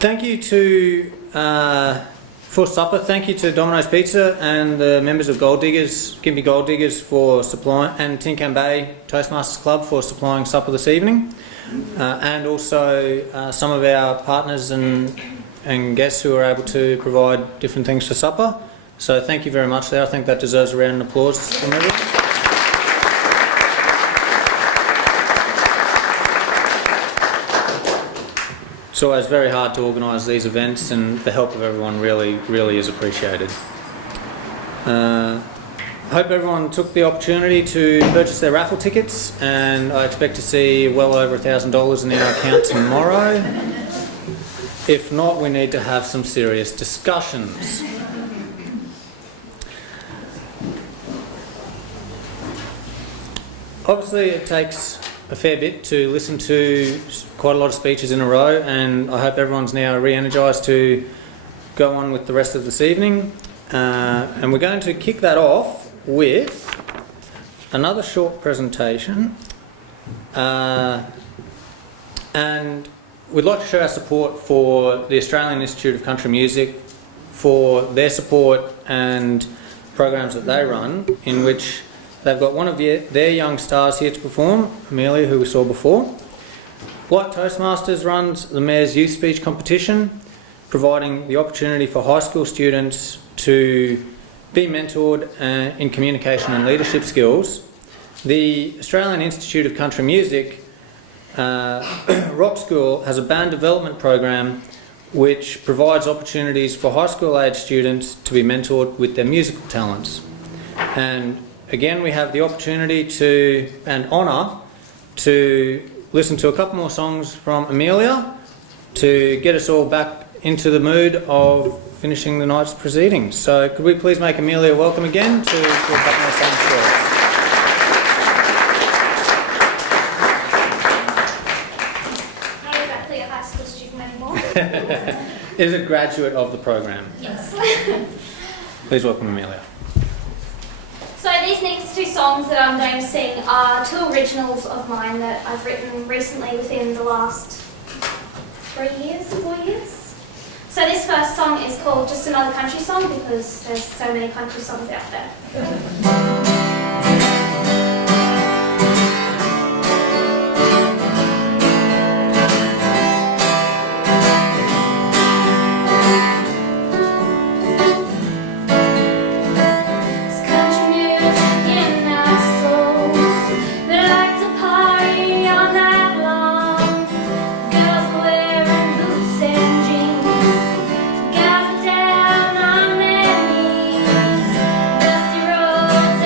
Thank you to, for supper, thank you to Domino's Pizza and the members of Gympie Goaldiggers for supplying, and Tincan Bay Toastmasters Club for supplying supper this evening. And also some of our partners and guests who are able to provide different things for supper. So thank you very much there. I think that deserves a round of applause from everyone. It's always very hard to organise these events, and the help of everyone really is appreciated. I hope everyone took the opportunity to purchase their raffle tickets, and I expect to see well over $1,000 in our account tomorrow. If not, we need to have some serious discussions. Obviously, it takes a fair bit to listen to quite a lot of speeches in a row, and I hope everyone's now re-energised to go on with the rest of this evening. And we're going to kick that off with another short presentation, and we'd like to show our support for the Australian Institute of Country Music for their support and programs that they run, in which they've got one of their young stars here to perform, Amelia, who we saw before. White Toastmasters runs the Mayor's Youth Speech Competition, providing the opportunity for high school students to be mentored in communication and leadership skills. The Australian Institute of Country Music Rock School has a band development program which provides opportunities for high school age students to be mentored with their musical talents. And again, we have the opportunity to, and honour, to listen to a couple more songs from Amelia to get us all back into the mood of finishing the night's proceedings. So could we please make Amelia welcome again to a couple more songs for us. Not exactly a high school student anymore. Is a graduate of the program. Yes. Please welcome Amelia. So these next two songs that I'm going to sing are two originals of mine that I've written recently within the last 4 years. So this first song is called Just Another Country Song because there's so many country songs out there. Down on their knees, dusty roads.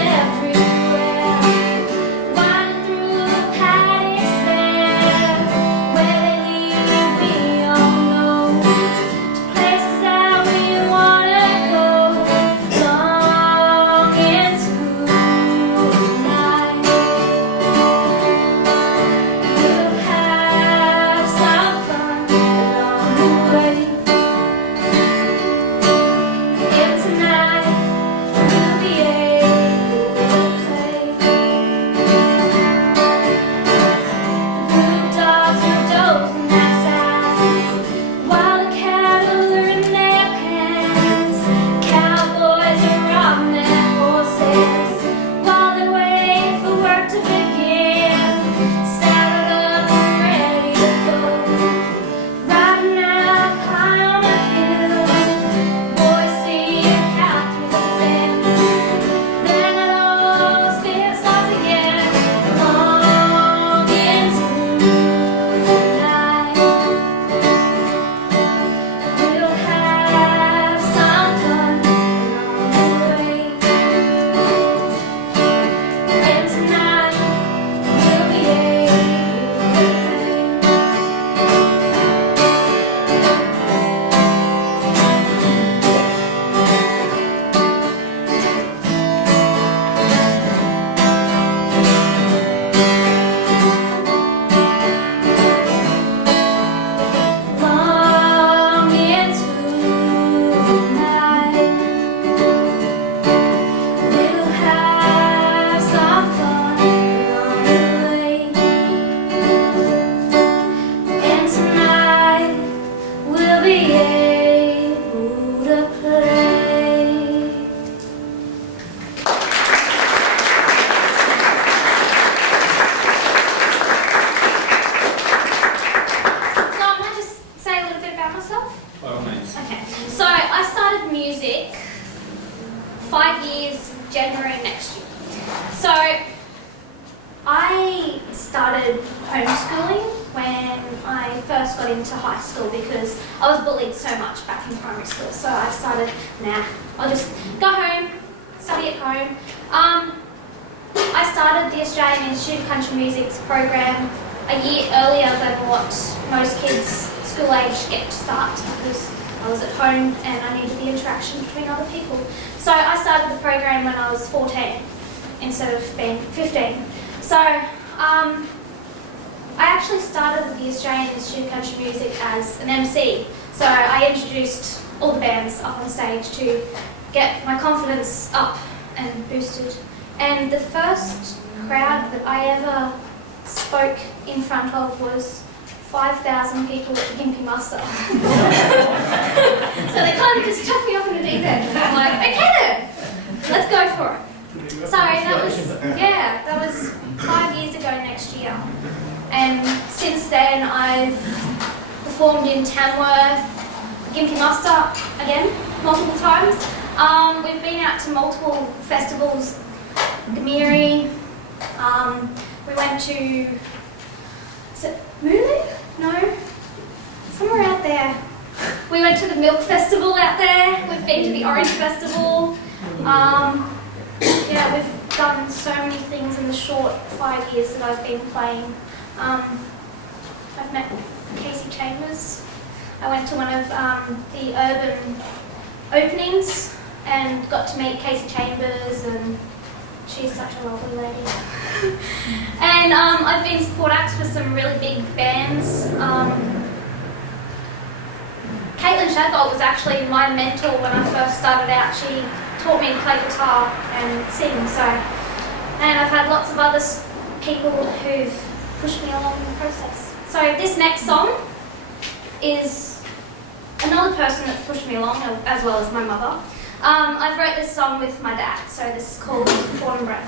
5 years, January next year. So I started homeschooling when I first got into high school because I was bullied so much back in primary school. So I decided, nah, I'll just go home, study at home. I started the Australian Institute of Country Music's program a year earlier than what most kids school age get to start because I was at home and I needed the interaction between other people. So I started the program when I was 14 instead of being 15. So I actually started at the Australian Institute of Country Music as an MC. So I introduced all the bands up on stage to get my confidence up and boosted. And the first crowd that I ever spoke in front of was 5,000 people at the Gympie Muster. So they kind of just chucked me off in the deep end. And I'm like, okay then, let's go for it. So that was 5 years ago next year. And since then I've performed in Tamworth, Gympie Muster again, multiple times. We've been out to multiple festivals, Gympie. We went to, is it Mooloo? No, somewhere out there. We went to the Milk Festival out there. We've been to the Orange Festival. We've done so many things in the short 5 years that I've been playing. I've met Casey Chambers. I went to one of the urban openings and got to meet Casey Chambers, and she's such a lovely lady. And I've been support acts for some really big bands. Caitlin Shadbolt was actually my mentor when I first started out. She taught me to play guitar and sing. And I've had lots of other people who've pushed me along in the process. So this next song is another person that's pushed me along, as well as my mother. I wrote this song with my dad, so this is called Born and Bred.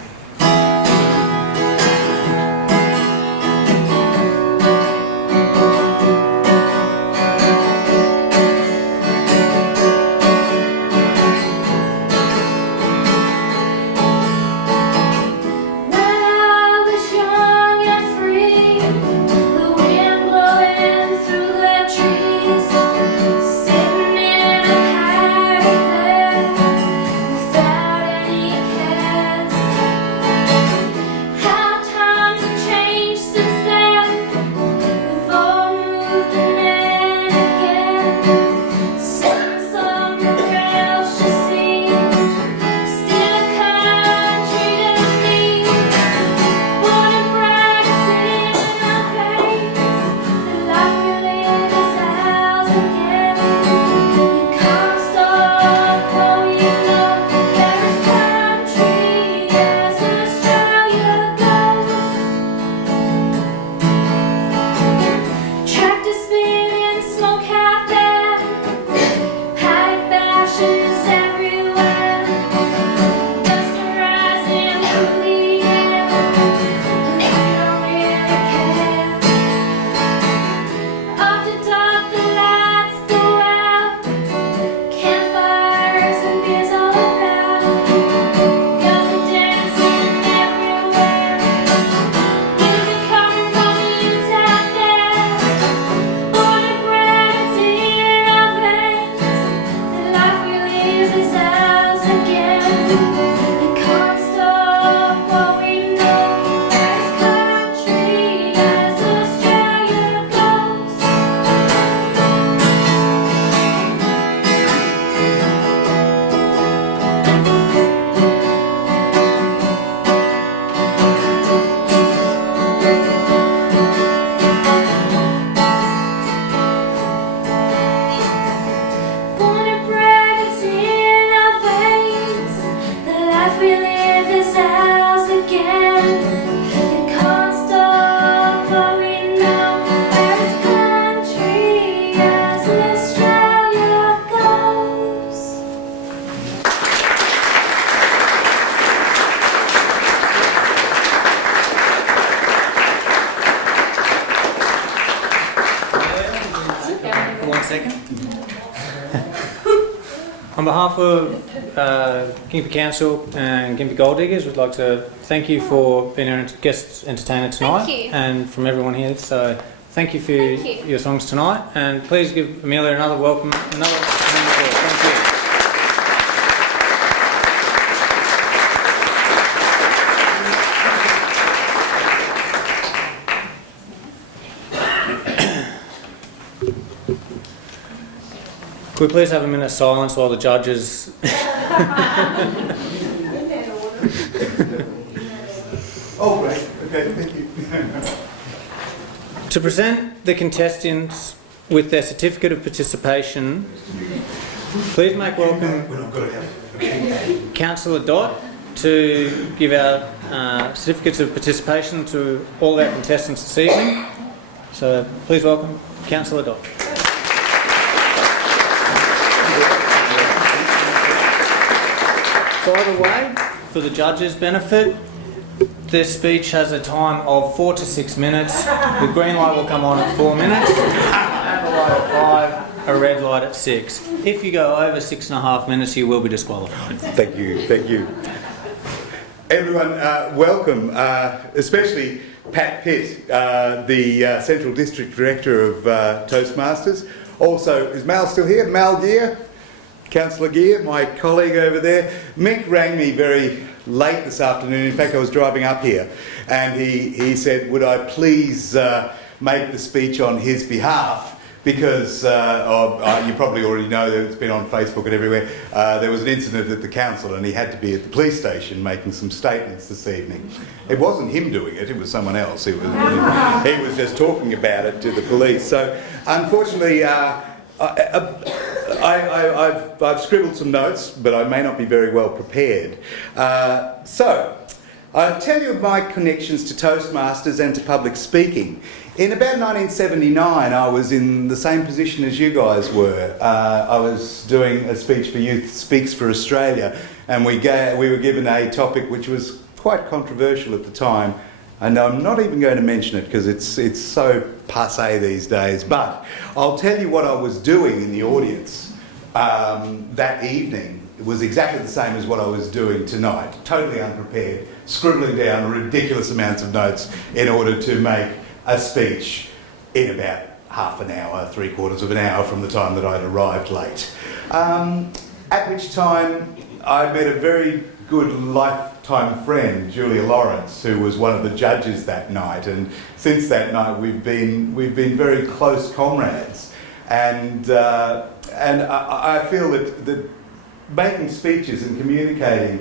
On behalf of Gympie Council and Gympie Goaldiggers, we'd like to thank you for being our guest entertainer tonight. Thank you. And from everyone here. So thank you for your songs tonight. And please give Amelia another welcome. Thank you. Could we please have a minute of silence while the judges... Oh, great. Okay, thank you. To present the contestants with their certificate of participation, please make welcome Councillor Dott to give out certificates of participation to all our contestants this evening. So please welcome Councillor Dott. By the way, for the judges' benefit, this speech has a time of 4 to 6 minutes. The green light will come on at 4 minutes, amber light at 5, a red light at 6. If you go over 6.5 minutes, you will be disqualified. Thank you, thank you. Everyone, welcome, especially Pat Pitt, the Central District Director of Toastmasters. Also, is Mal still here? Mal Gear? Councillor Gear, my colleague over there. Mick rang me very late this afternoon. In fact, I was driving up here and he said, would I please make the speech on his behalf? Because you probably already know that it's been on Facebook and everywhere. There was an incident at the council and he had to be at the police station making some statements this evening. It wasn't him doing it, it was someone else. He was just talking about it to the police. So unfortunately, I've scribbled some notes, but I may not be very well prepared. So, I'll tell you of my connections to Toastmasters and to public speaking. In about 1979, I was in the same position as you guys were. I was doing a speech for Youth Speaks for Australia, and we were given a topic which was quite controversial at the time. And I'm not even going to mention it because it's so passé these days, but I'll tell you what I was doing in the audience that evening. It was exactly the same as what I was doing tonight, totally unprepared, scribbling down ridiculous amounts of notes in order to make a speech in about half an hour, 3/4 of an hour from the time that I'd arrived late. At which time I met a very good lifetime friend, Julia Lawrence, who was one of the judges that night, and since that night we've been very close comrades, and I feel that making speeches and communicating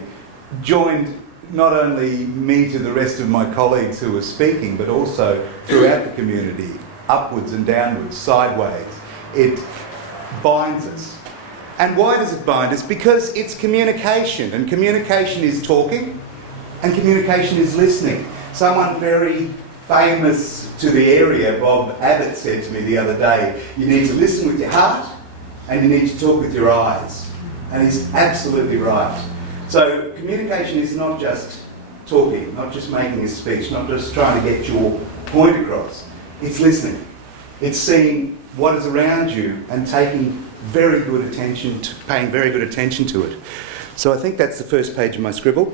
joined not only me to the rest of my colleagues who were speaking, but also throughout the community, upwards and downwards, sideways. It binds us. And why does it bind us? Because it's communication, and communication is talking, and communication is listening. Someone very famous to the area, Bob Abbott, said to me the other day, you need to listen with your heart, and you need to talk with your eyes. And he's absolutely right. So communication is not just talking, not just making a speech, not just trying to get your point across. It's listening. It's seeing what is around you and paying very good attention to it. So I think that's the first page of my scribble.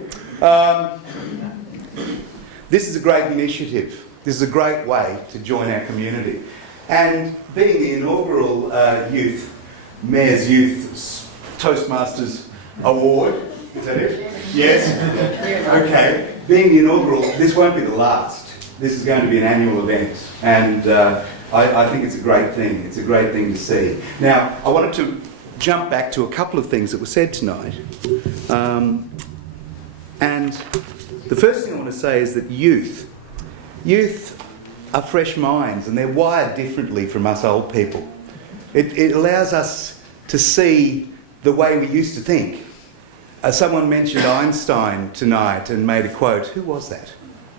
This is a great initiative. This is a great way to join our community. And being the inaugural Mayor's Youth Toastmasters Award, is that it? Yes? Okay. Being the inaugural, this won't be the last. This is going to be an annual event. And I think it's a great thing. It's a great thing to see. Now, I wanted to jump back to a couple of things that were said tonight. And the first thing I want to say is that youth are fresh minds and they're wired differently from us old people. It allows us to see the way we used to think. Someone mentioned Einstein tonight and made a quote. Who was that?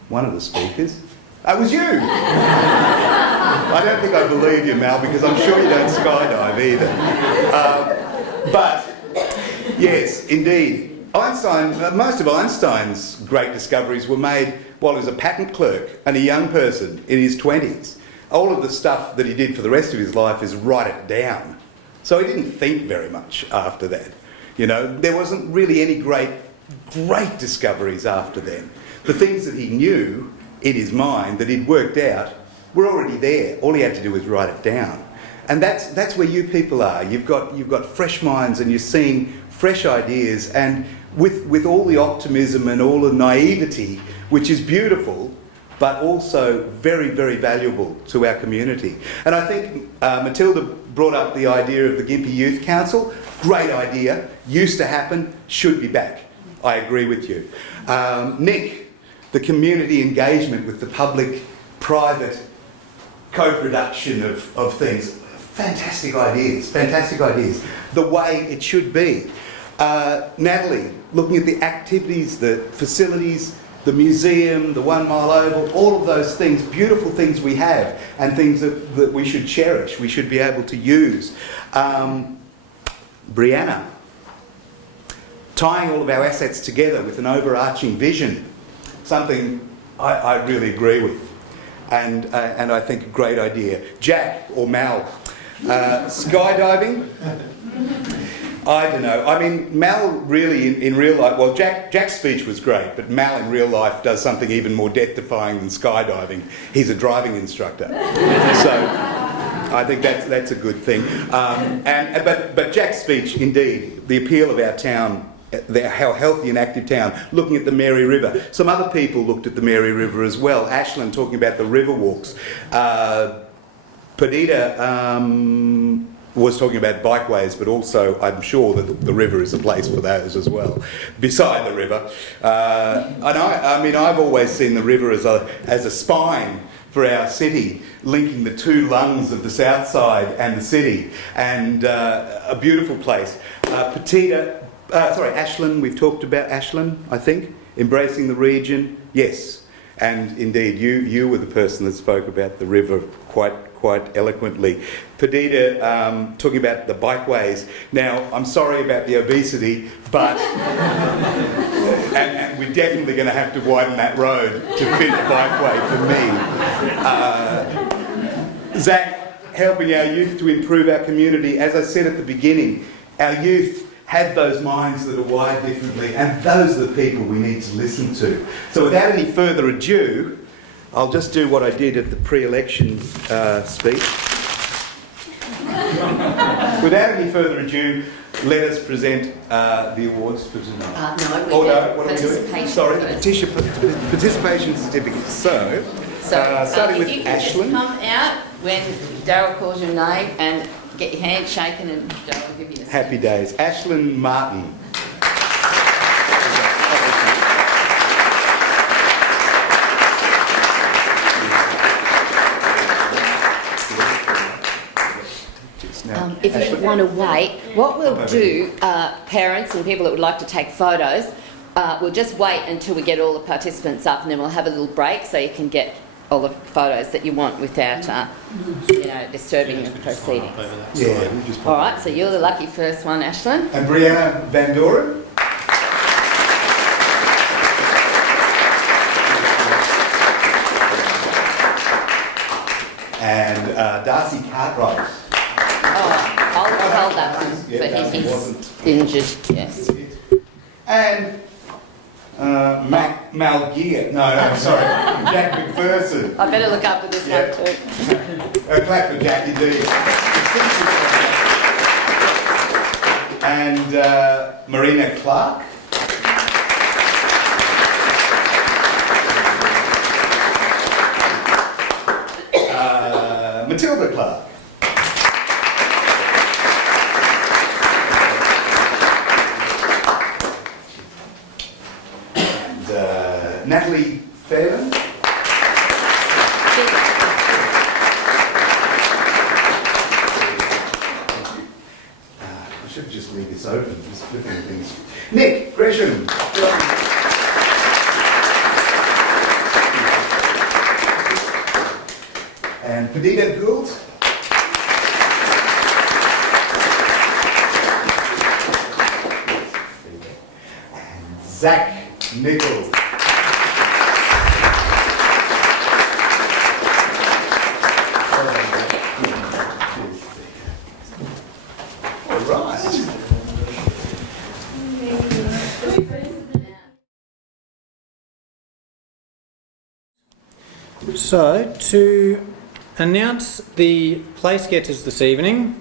One of the speakers. It was you! I don't think I believe you, Mal, because I'm sure you don't skydive either. But, yes, indeed. Most of Einstein's great discoveries were made while he was a patent clerk and a young person in his 20s. All of the stuff that he did for the rest of his life is write it down. So he didn't think very much after that. You know, there wasn't really any great discoveries after then. The things that he knew in his mind that he'd worked out were already there. All he had to do was write it down. And that's where you people are. You've got fresh minds and you're seeing fresh ideas, and with all the optimism and all the naivety, which is beautiful, but also very, very valuable to our community. And I think Matilda brought up the idea of the Gympie Youth Council. Great idea, used to happen, should be back. I agree with you. Nick, the community engagement with the public-private co-production of things. Fantastic ideas, fantastic ideas. The way it should be. Natalie, looking at the activities, the facilities, the museum, the 1 Mile Oval, all of those things, beautiful things we have and things that we should cherish, we should be able to use. Brianna, tying all of our assets together with an overarching vision, something I really agree with, and I think a great idea. Jack, or Mal, skydiving, I don't know. I mean, Mal really in real life, well, Jack's speech was great, but Mal in real life does something even more death-defying than skydiving. He's a driving instructor. So I think that's a good thing. But Jack's speech, indeed, the appeal of our town, how healthy and active town, looking at the Mary River. Some other people looked at the Mary River as well. Ashland talking about the river walks. Perdita was talking about bikeways, but also I'm sure that the river is a place for those as well, beside the river. And I mean, I've always seen the river as a spine for our city, linking the two lungs of the south side and the city, and a beautiful place. Ashland, we've talked about Ashland, I think, embracing the region, yes. And indeed, you were the person that spoke about the river quite eloquently. Perdita talking about the bikeways. Now, I'm sorry about the obesity, but and we're definitely going to have to widen that road to fit the bikeway for me. Zach, helping our youth to improve our community. As I said at the beginning, our youth have those minds that are wired differently, and those are the people we need to listen to. So without any further ado, I'll just do what I did at the pre-election speech. Without any further ado, let us present the awards for tonight. What are we doing? Sorry, participation certificates. So starting with if you Ashland. Just come out when Daryl calls your name and get your hand shaken, and Daryl will give you a Happy days. Ashland Martin. If you want to wait, what we'll do, parents and people that would like to take photos, we'll just wait until we get all the participants up, and then we'll have a little break so you can get all the photos that you want without, disturbing the proceedings. Yeah. All right, so you're the lucky first one, Ashland. And Brianna Van Doren. And Darcy Cartwright. I'll hold that one for him. He's injured, yes. And Mal Gear. No, sorry. Jack McPherson. I better look up at this one too. A clap for Jack indeed. And Marina Clark. Matilda Clark. And Natalie Fairland. I should just leave this open, just flipping things. Nick Gresham. And Perdita Gould. And Zach Nichols. All right. So, to announce the place getters this evening,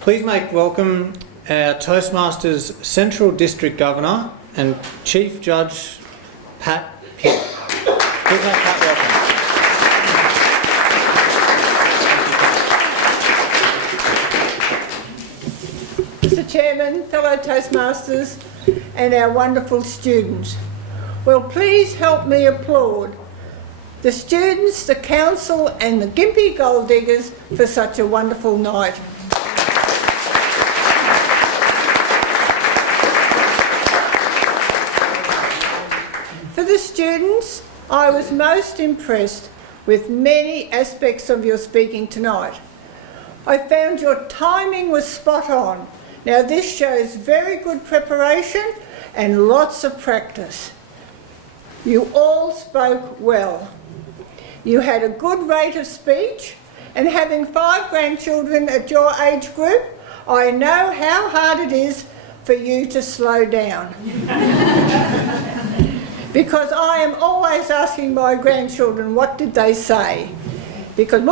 please make welcome our Toastmasters Central District Governor and Chief Judge Pat Pitt. Please make Pat welcome. Mr. Chairman, fellow Toastmasters and our wonderful students, well, please help me applaud the students, the council and the Gympie Goaldiggers for such a wonderful night. For the students, I was most impressed with many aspects of your speaking tonight. I found your timing was spot on. Now this shows very good preparation and lots of practice. You all spoke well. You had a good rate of speech, and having 5 grandchildren at your age group, I know how hard it is for you to slow down. Because I am always asking my grandchildren, what did they say? Because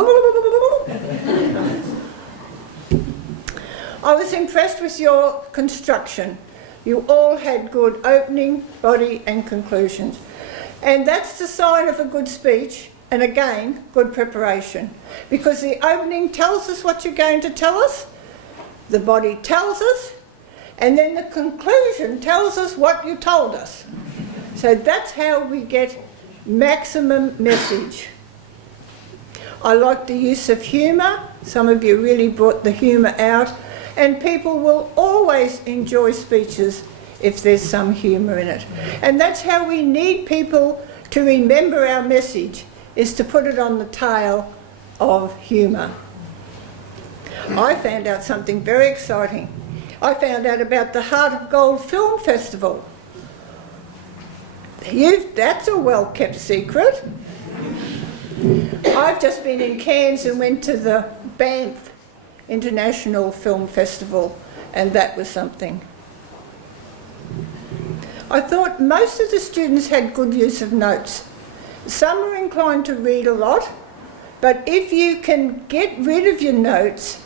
I was impressed with your construction. You all had good opening, body and conclusions. And that's the sign of a good speech, and again, good preparation. Because the opening tells us what you're going to tell us, the body tells us, and then the conclusion tells us what you told us. So that's how we get maximum message. I like the use of humour. Some of you really brought the humour out, and people will always enjoy speeches if there's some humour in it. And that's how we need people to remember our message, is to put it on the tail of humour. I found out something very exciting. I found out about the Heart of Gold Film Festival. That's a well-kept secret. I've just been in Cairns and went to the Banff International Film Festival, and that was something. I thought most of the students had good use of notes. Some are inclined to read a lot, but if you can get rid of your notes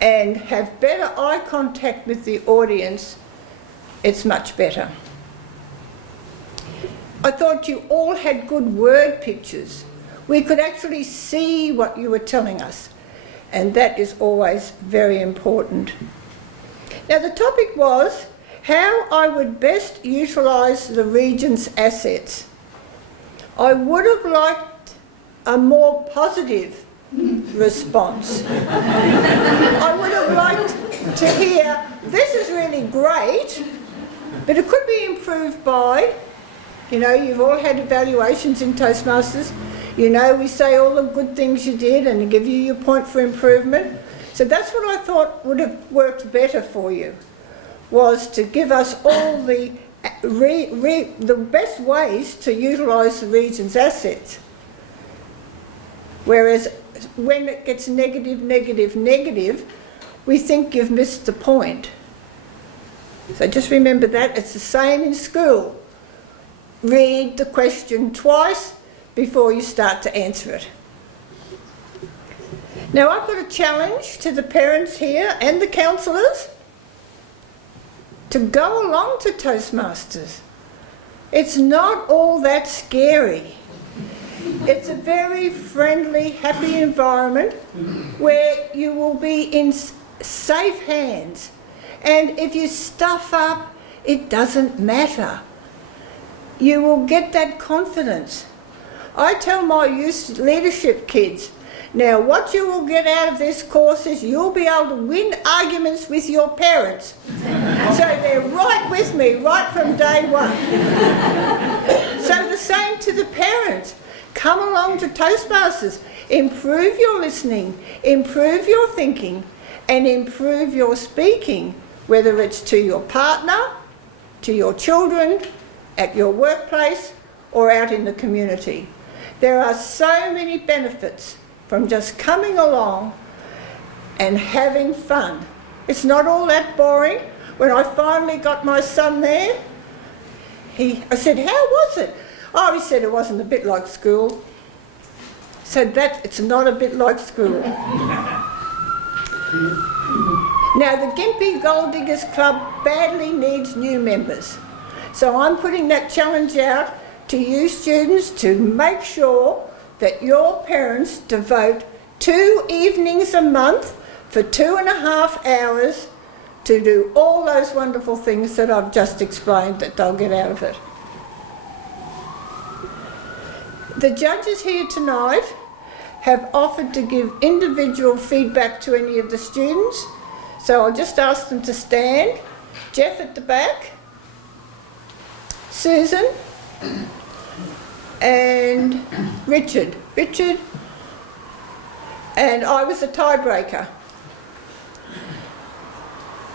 and have better eye contact with the audience, it's much better. I thought you all had good word pictures. We could actually see what you were telling us, and that is always very important. Now the topic was how I would best utilise the region's assets. I would have liked a more positive response. I would have liked to hear, this is really great, but it could be improved by, you know, you've all had evaluations in Toastmasters. You know, we say all the good things you did and give you your point for improvement. So that's what I thought would have worked better for you, was to give us all the best ways to utilise the region's assets. Whereas when it gets negative, negative, negative, we think you've missed the point. So just remember that. It's the same in school. Read the question twice before you start to answer it. Now I've got a challenge to the parents here and the counsellors to go along to Toastmasters. It's not all that scary. It's a very friendly, happy environment where you will be in safe hands. And if you stuff up, it doesn't matter. You will get that confidence. I tell my youth leadership kids, now what you will get out of this course is you'll be able to win arguments with your parents. So they're right with me, right from day one. So the same to the parents. Come along to Toastmasters. Improve your listening, improve your thinking, and improve your speaking, whether it's to your partner, to your children, at your workplace, or out in the community. There are so many benefits from just coming along and having fun. It's not all that boring. When I finally got my son there, I said, how was it? Oh, he said it wasn't a bit like school. so that it's not a bit like school. Now, the Gympie Goaldiggers Club badly needs new members. So I'm putting that challenge out to you students to make sure that your parents devote 2 evenings a month for 2.5 hours to do all those wonderful things that I've just explained that they'll get out of it. The judges here tonight have offered to give individual feedback to any of the students, so I'll just ask them to stand. Jeff at the back, Susan, and Richard. And I was a tiebreaker.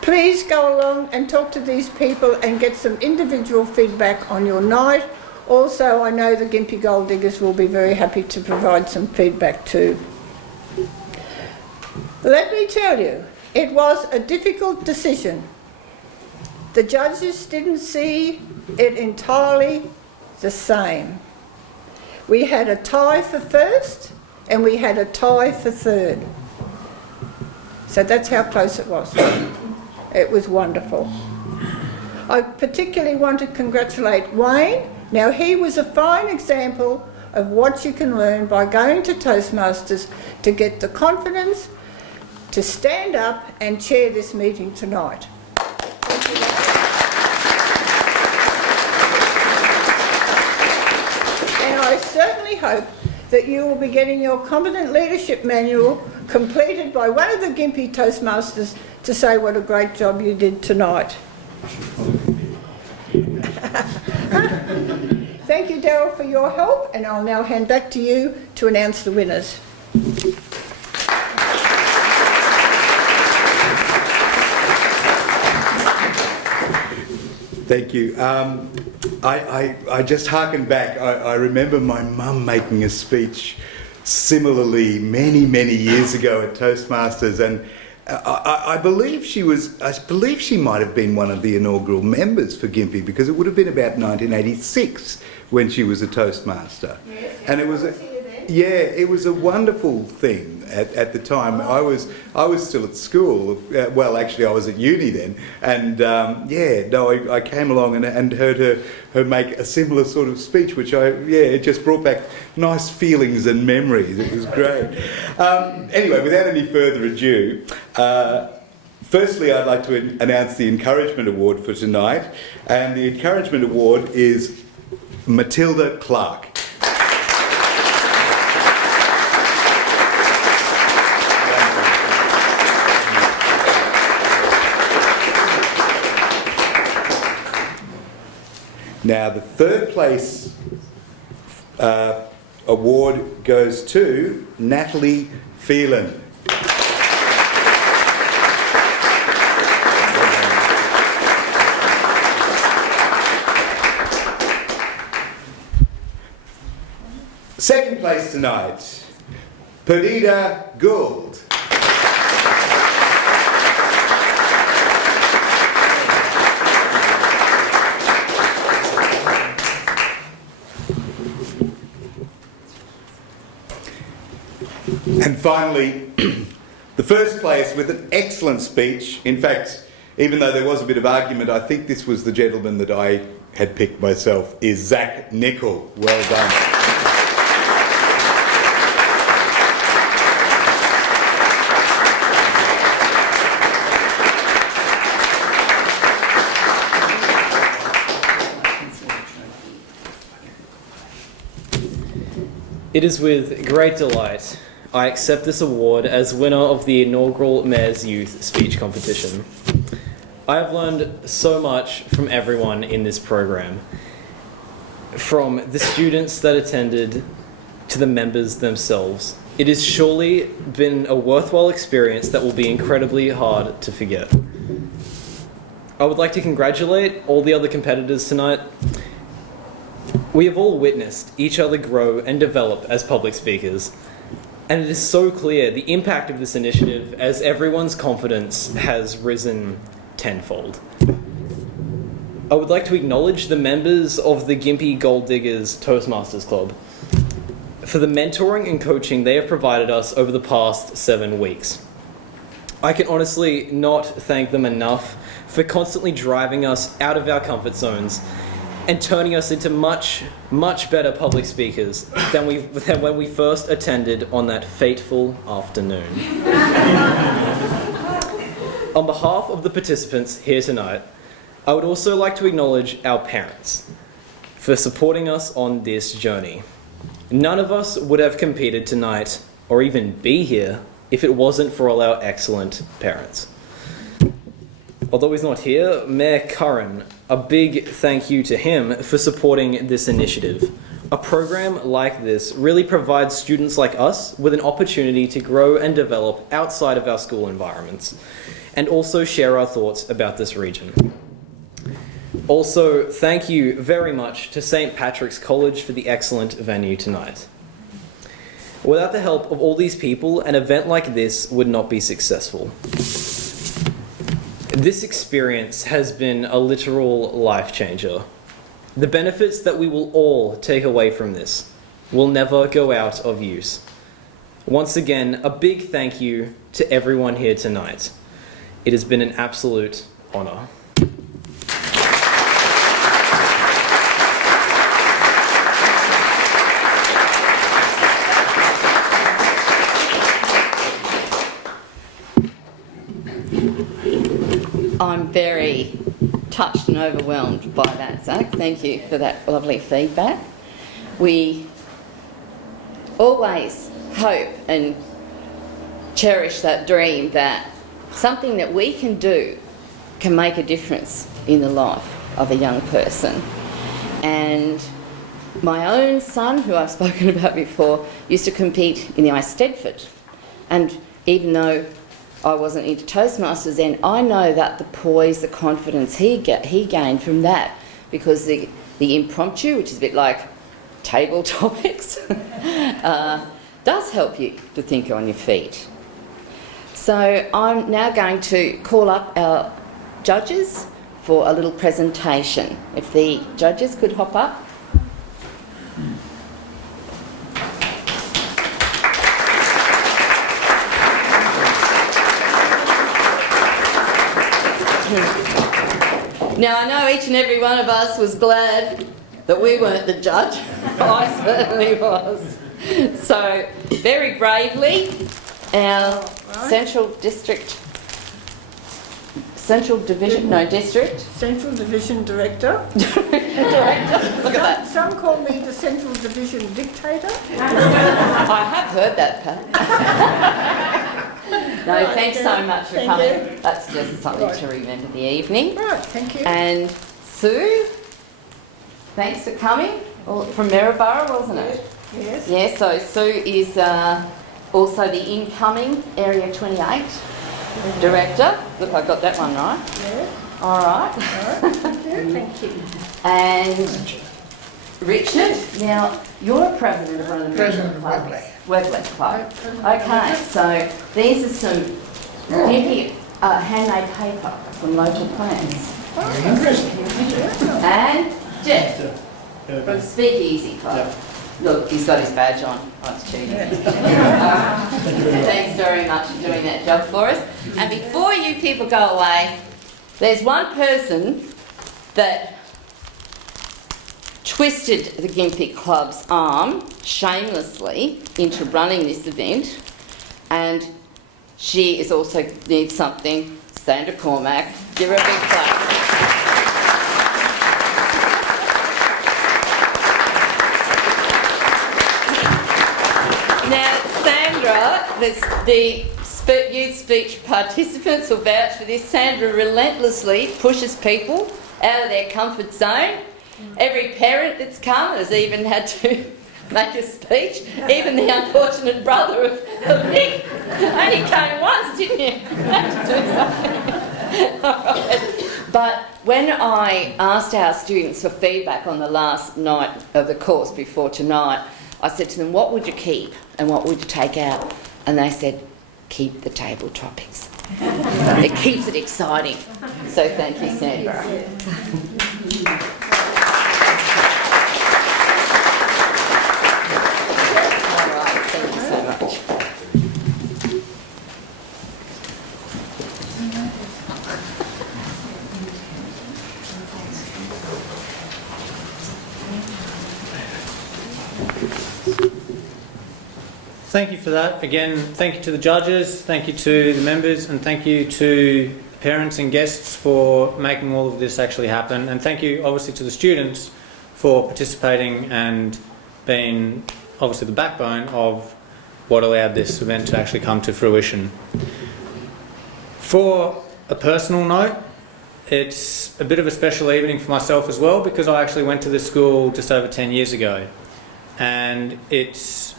Please go along and talk to these people and get some individual feedback on your night. Also, I know the Gympie Goaldiggers will be very happy to provide some feedback too. Let me tell you, it was a difficult decision. The judges didn't see it entirely the same. We had a tie for first and we had a tie for third. So that's how close it was. It was wonderful. I particularly want to congratulate Wayne. Now, he was a fine example of what you can learn by going to Toastmasters to get the confidence to stand up and chair this meeting tonight. And I certainly hope that you will be getting your competent leadership manual completed by one of the Gympie Toastmasters to say what a great job you did tonight. Thank you, Daryl, for your help, and I'll now hand back to you to announce the winners. Thank you. I just harken back. I remember my mum making a speech similarly many years ago at Toastmasters, and I believe she might have been one of the inaugural members for Gympie, because it would have been about 1986 when she was a Toastmaster. Yes, and it was it was a wonderful thing at the time. I was still at school. Well, actually, I was at uni then, and I came along and heard her make a similar sort of speech, which it just brought back nice feelings and memories. It was great. Anyway, without any further ado, firstly, I'd like to announce the Encouragement Award for tonight, and the Encouragement Award is Matilda Clark. Now, the third place award goes to Natalie Phelan. Second place tonight, Perdita Gould. And finally, the first place with an excellent speech. In fact, even though there was a bit of argument, I think this was the gentleman that I had picked myself, is Zach Nickel. Well done. It is with great delight I accept this award as winner of the inaugural Mayor's Youth Speech Competition. I have learned so much from everyone in this program, from the students that attended to the members themselves. It has surely been a worthwhile experience that will be incredibly hard to forget. I would like to congratulate all the other competitors tonight. We have all witnessed each other grow and develop as public speakers, and it is so clear the impact of this initiative as everyone's confidence has risen tenfold. I would like to acknowledge the members of the Gympie Goaldiggers Toastmasters Club for the mentoring and coaching they have provided us over the past 7 weeks. I can honestly not thank them enough for constantly driving us out of our comfort zones and turning us into much, much better public speakers than when we first attended on that fateful afternoon. On behalf of the participants here tonight, I would also like to acknowledge our parents for supporting us on this journey. None of us would have competed tonight or even be here if it wasn't for all our excellent parents. Although he's not here, Mayor Curran, a big thank you to him for supporting this initiative. A program like this really provides students like us with an opportunity to grow and develop outside of our school environments, and also share our thoughts about this region. Also, thank you very much to St. Patrick's College for the excellent venue tonight. Without the help of all these people, an event like this would not be successful. This experience has been a literal life changer. The benefits that we will all take away from this will never go out of use. Once again, a big thank you to everyone here tonight. It has been an absolute honour. I'm very touched and overwhelmed by that, Zach. Thank you for that lovely feedback. We always hope and cherish that dream that something that we can do can make a difference in the life of a young person. And my own son, who I've spoken about before, used to compete in the Stedford. And even though I wasn't into Toastmasters then, I know that the poise, the confidence he gained from that, because the impromptu, which is a bit like table topics, does help you to think on your feet. So I'm now going to call up our judges for a little presentation. If the judges could hop up. Now, I know each and every one of us was glad that we weren't the judge. I certainly was. So, very bravely, our Central Division Director. Look at that. Some call me the Central Division Dictator. I have heard that, Pat. No, thanks so much for coming. You. That's just something to remember the evening. Right, thank you. And Sue, thanks for coming. From Maryborough, wasn't it? Yes. Yeah, so Sue is also the incoming Area 28 Director. Look, I got that one right. Yeah. All right. Thank you. Thank you. And Richard, now you're a president of one of the President of clubs. Webley. Webley Club. Okay, so these are some Gympie handmade paper from local plants. And Jeff from Speakeasy Club. Look, he's got his badge on. Oh, it's cheating. Thanks very much for doing that job for us. And before you people go away, there's one person that twisted the Gympie Club's arm shamelessly into running this event, and she is also needs something. Sandra Cormack, give her a big clap. Now, Sandra, the youth speech participants will vouch for this. Sandra relentlessly pushes people out of their comfort zone. Every parent that's come has even had to make a speech. Even the unfortunate brother of Nick only came once, didn't you? Right. But when I asked our students for feedback on the last night of the course before tonight, I said to them, what would you keep and what would you take out? And they said, keep the table topics. It keeps it exciting. So thank you, Sandra. Thank you for that. Again, thank you to the judges, thank you to the members, and thank you to parents and guests for making all of this actually happen. And thank you, obviously, to the students for participating and being, obviously, the backbone of what allowed this event to actually come to fruition. For a personal note, it's a bit of a special evening for myself as well, because I actually went to this school just over 10 years ago. And it's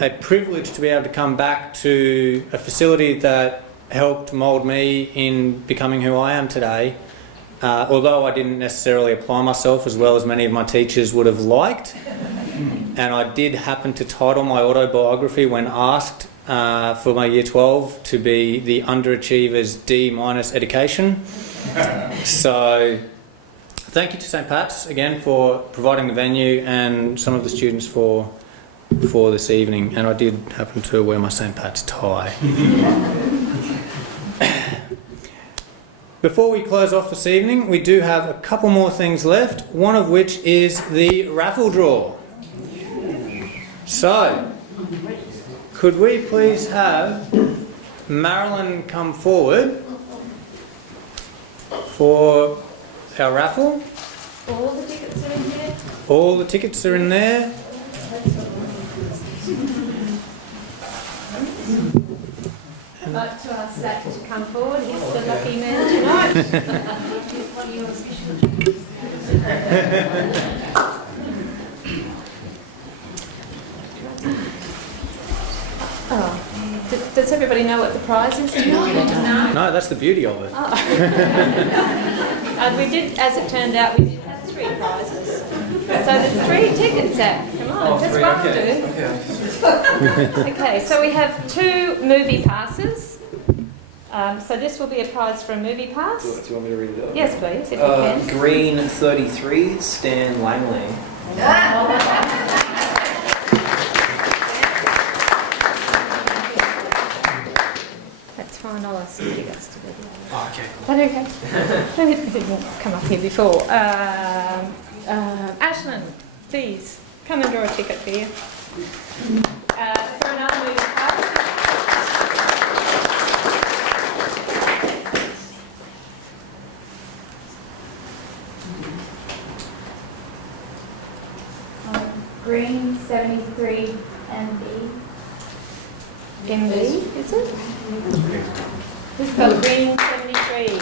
a privilege to be able to come back to a facility that helped mould me in becoming who I am today, although I didn't necessarily apply myself as well as many of my teachers would have liked. And I did happen to title my autobiography when asked for my Year 12 to be The Underachiever's D- Education. So thank you to St. Pat's again for providing the venue and some of the students for this evening, and I did happen to wear my St. Pat's tie. Before we close off this evening, we do have a couple more things left, one of which is the raffle draw. So, could we please have Marilyn come forward for our raffle? All the tickets are in here. All the tickets are in there. I'd like to ask Zach to come forward. He's the lucky man tonight. What are your official duties? Does everybody know what the prize is tonight? No, that's the beauty of it. We did, as it turned out, we did have 3 prizes. So there's 3 tickets, Zach. Come on, just one do. Okay, so we have 2 movie passes. So this will be a prize for a movie pass. Do you want me to read it out? Yes, please, if you can. Green 33, Stan Langley. That's fine, I'll ask you guys to do that. Oh, okay. But okay. Maybe it didn't come up here before. Ashlyn, please, come and draw a ticket for you. For another movie pass. Green 73 MB. MB, is it? Who's got green 73?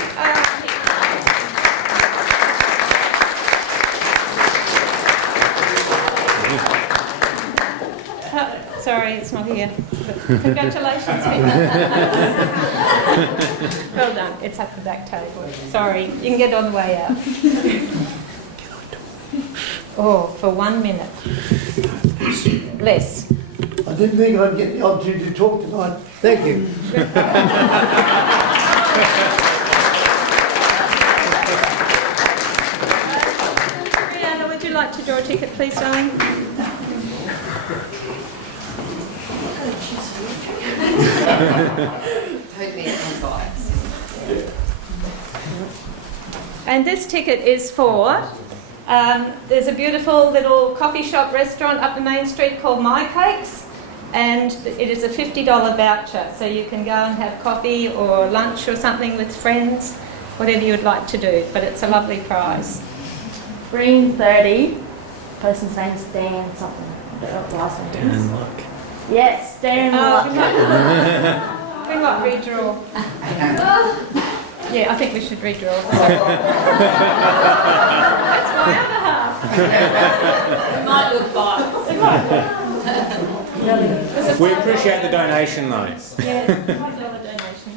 Sorry, it's not here. But congratulations, Peter. Well done. It's at the back table. Sorry, you can get on the way out. Oh, for 1 minute. Less. I didn't think I'd get the opportunity to talk tonight. Thank you. Brianna, would you like to draw a ticket, please, darling? Totally unbiased. And this ticket is for, there's a beautiful little coffee shop restaurant up the main street called My Cakes, and it is a $50 voucher, so you can go and have coffee or lunch or something with friends, whatever you would like to do, but it's a lovely prize. Green 30. Person's name is Dan something. Last name. Dan Luck. Yes, Dan Oh, Luck. we might redraw. Yeah, I think we should redraw. That's my other half. It might look biased. It might be. We appreciate the donation though. Yeah, $5 donation.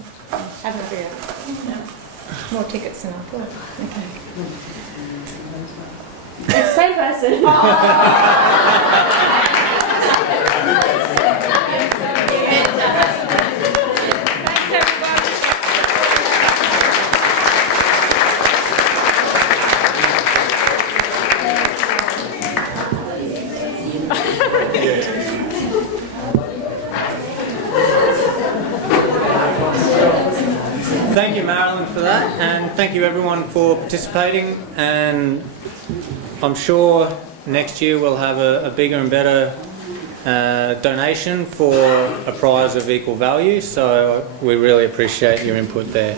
Have a beer. More tickets than I thought. Okay. Same person. Thanks, everybody. Thank you, Marilyn, for that, and thank you everyone for participating. And I'm sure next year we'll have a bigger and better donation for a prize of equal value. So we really appreciate your input there.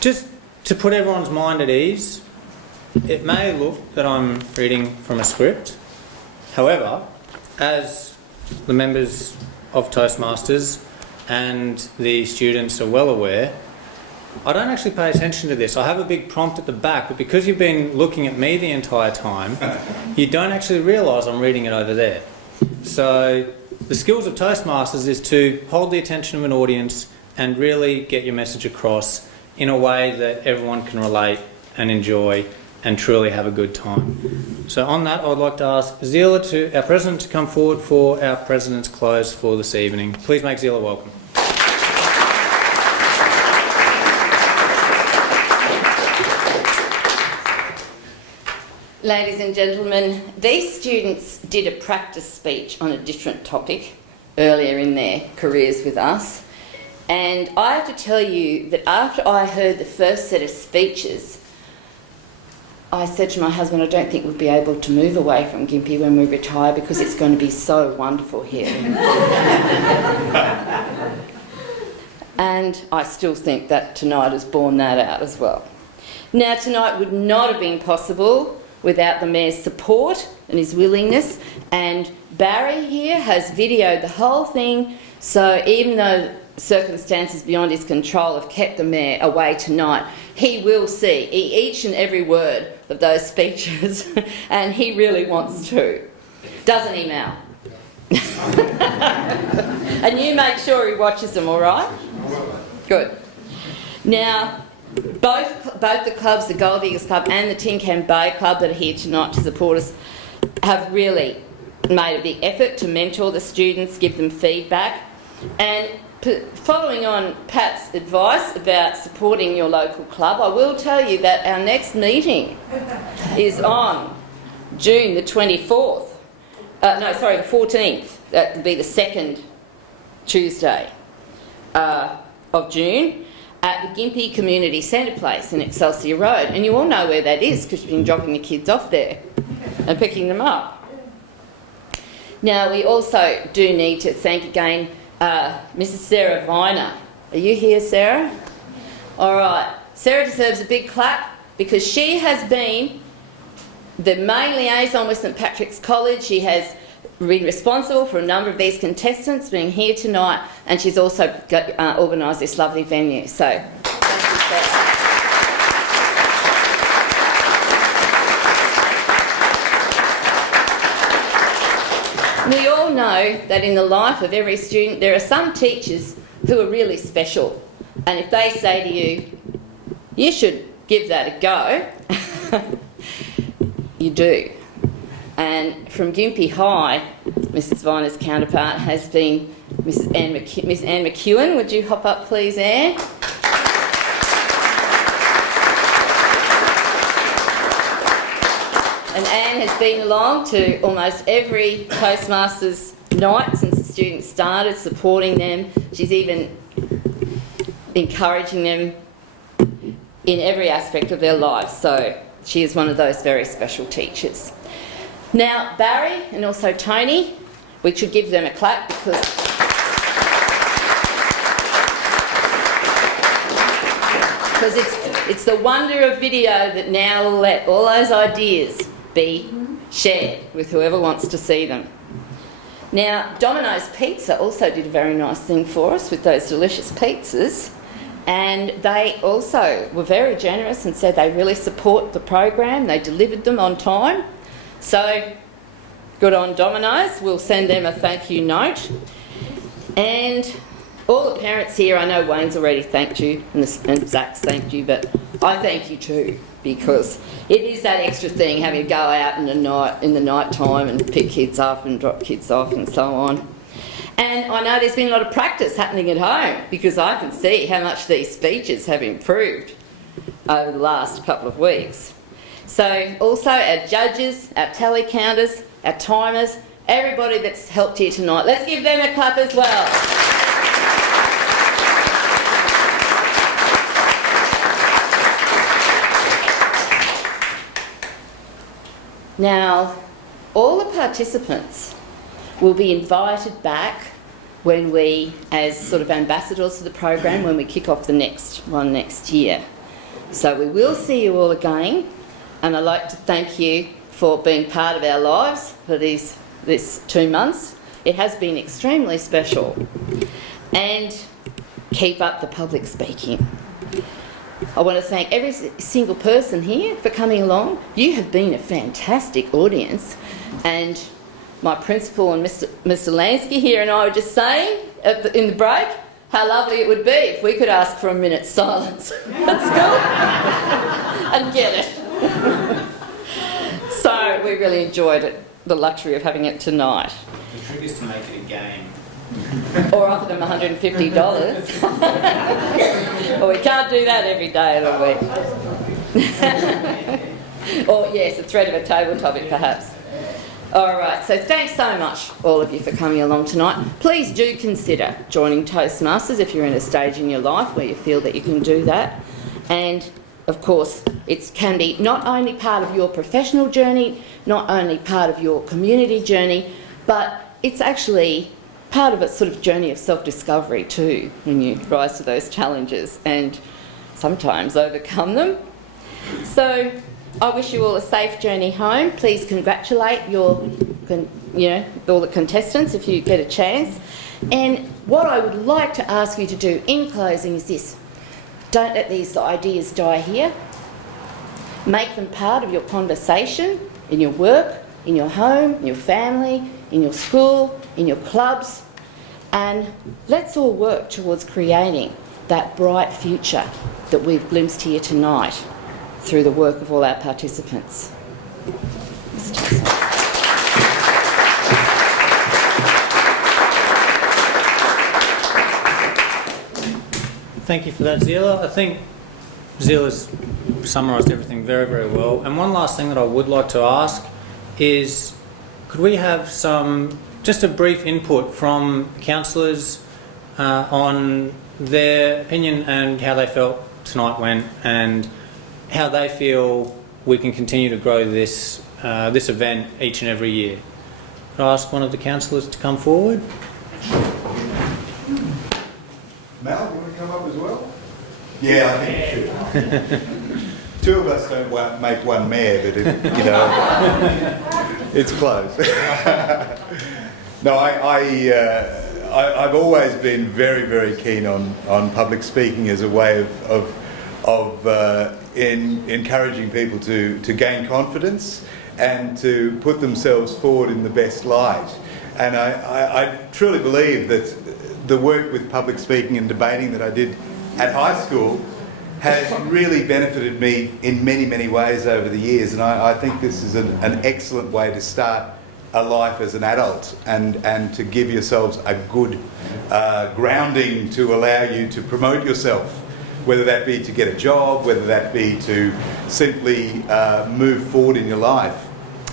Just to put everyone's mind at ease, it may look that I'm reading from a script. However, as the members of Toastmasters and the students are well aware, I don't actually pay attention to this. I have a big prompt at the back, but because you've been looking at me the entire time, you don't actually realise I'm reading it over there. So the skills of Toastmasters is to hold the attention of an audience and really get your message across in a way that everyone can relate and enjoy and truly have a good time. So on that, I would like to ask Zila, our President, to come forward for our President's Close for this evening. Please make Zila welcome. Ladies and gentlemen, these students did a practice speech on a different topic earlier in their careers with us. And I have to tell you that after I heard the first set of speeches, I said to my husband, I don't think we'll be able to move away from Gympie when we retire because it's going to be so wonderful here. And I still think that tonight has borne that out as well. Now, tonight would not have been possible without the Mayor's support and his willingness. And Barry here has videoed the whole thing, so even though circumstances beyond his control have kept the Mayor away tonight, he will see each and every word of those speeches and he really wants to. Doesn't he, Mal? And you make sure he watches them, all right? Good. Now, both the clubs, the Goaldiggers Club and the Tin Can Bay Club that are here tonight to support us, have really made a big effort to mentor the students, give them feedback. And following on Pat's advice about supporting your local club, I will tell you that our next meeting is on June the 24th. The 14th. That will be the second Tuesday of June at the Gympie Community Centre Place in Excelsior Road. And you all know where that is because you've been dropping the kids off there and picking them up. Now, we also do need to thank again Mrs. Sarah Viner. Are you here, Sarah? All right. Sarah deserves a big clap because she has been the main liaison with St Patrick's College. She has been responsible for a number of these contestants being here tonight, and she's also organised this lovely venue. So, thank you, Sarah. We all know that in the life of every student there are some teachers who are really special, and if they say to you, you should give that a go, you do. And from Gympie High, Mrs Viner's counterpart has been Miss Anne McEwen. Would you hop up please, Anne? And Anne has been along to almost every Toastmasters night since the students started, supporting them. She's even encouraging them in every aspect of their lives. So she is one of those very special teachers. Now, Barry and also Tony, we should give them a clap because it's the wonder of video that now will let all those ideas be shared with whoever wants to see them. Now, Domino's Pizza also did a very nice thing for us with those delicious pizzas, and they also were very generous and said they really support the program. They delivered them on time. So, good on Domino's. We'll send them a thank you note. And all the parents here, I know Wayne's already thanked you and Zach's thanked you, but I thank you too, because it is that extra thing having to go out in the night time and pick kids up and drop kids off and so on. And I know there's been a lot of practice happening at home because I can see how much these speeches have improved over the last couple of weeks. So also our judges, our tally counters, our timers, everybody that's helped here tonight. Let's give them a clap as well. Now, all the participants will be invited back when we, as sort of ambassadors to the program, when we kick off the next one next year. So we will see you all again, and I'd like to thank you for being part of our lives for this 2 months. It has been extremely special. And keep up the public speaking. I want to thank every single person here for coming along. You have been a fantastic audience, and my principal and Mr. Lansky here and I were just saying in the break how lovely it would be if we could ask for a minute's silence at school and get it. So we really enjoyed it, the luxury of having it tonight. The trick is to make it a game. Or offer them $150. Well, we can't do that every day of the week. Or, yes, a thread of a table topic, perhaps. All right, so thanks so much, all of you, for coming along tonight. Please do consider joining Toastmasters if you're in a stage in your life where you feel that you can do that. And, of course, it can be not only part of your professional journey, not only part of your community journey, but it's actually part of a sort of journey of self-discovery too, when you rise to those challenges and sometimes overcome them. So I wish you all a safe journey home. Please congratulate all the contestants if you get a chance. And what I would like to ask you to do in closing is this: don't let these ideas die here. Make them part of your conversation, in your work, in your home, in your family, in your school, in your clubs, and let's all work towards creating that bright future that we've glimpsed here tonight through the work of all our participants. Thank you for that, Zila. I think Zila's summarised everything very, very well. And one last thing that I would like to ask is, could we have just a brief input from councillors on their opinion and how they felt tonight went, and how they feel we can continue to grow this event each and every year. Could I ask one of the councillors to come forward? Mal, you want to come up as well? Yeah, I think you should. Two of us don't make one mayor, but it's close. No, I've always been very, very keen on public speaking as a way of encouraging people to gain confidence and to put themselves forward in the best light. And I truly believe that the work with public speaking and debating that I did at high school has really benefited me in many, many ways over the years. And I think this is an excellent way to start a life as an adult and to give yourselves a good grounding to allow you to promote yourself, whether that be to get a job, whether that be to simply move forward in your life.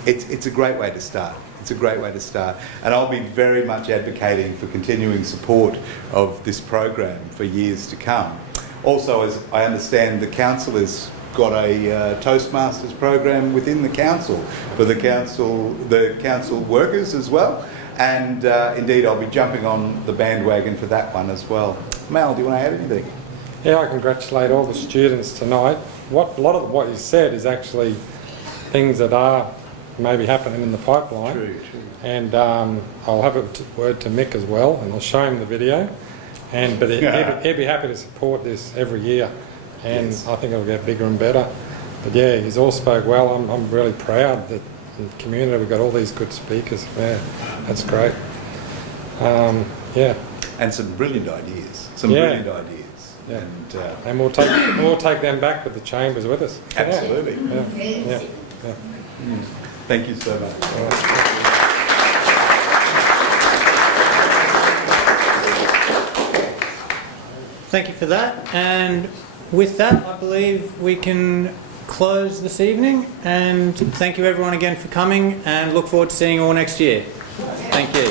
It's a great way to start. It's a great way to start. And I'll be very much advocating for continuing support of this program for years to come. Also, as I understand, the council has got a Toastmasters program within the council for the council workers as well. And indeed, I'll be jumping on the bandwagon for that one as well. Mal, do you want to add anything? Yeah, I congratulate all the students tonight. A lot of what you said is actually things that are maybe happening in the pipeline. True. And I'll have a word to Mick as well, and I'll show him the video. But he'd be happy to support this every year, and yes. I think it'll get bigger and better. But yeah, he's all spoke well. I'm really proud that in the community we've got all these good speakers. Yeah, that's great. Yeah. And some brilliant ideas. Yeah. And we'll take them back with the chambers with us. Absolutely. Yeah. Thank you so much. Thank you for that. And with that, I believe we can close this evening. And thank you everyone again for coming, and look forward to seeing you all next year. Thank you.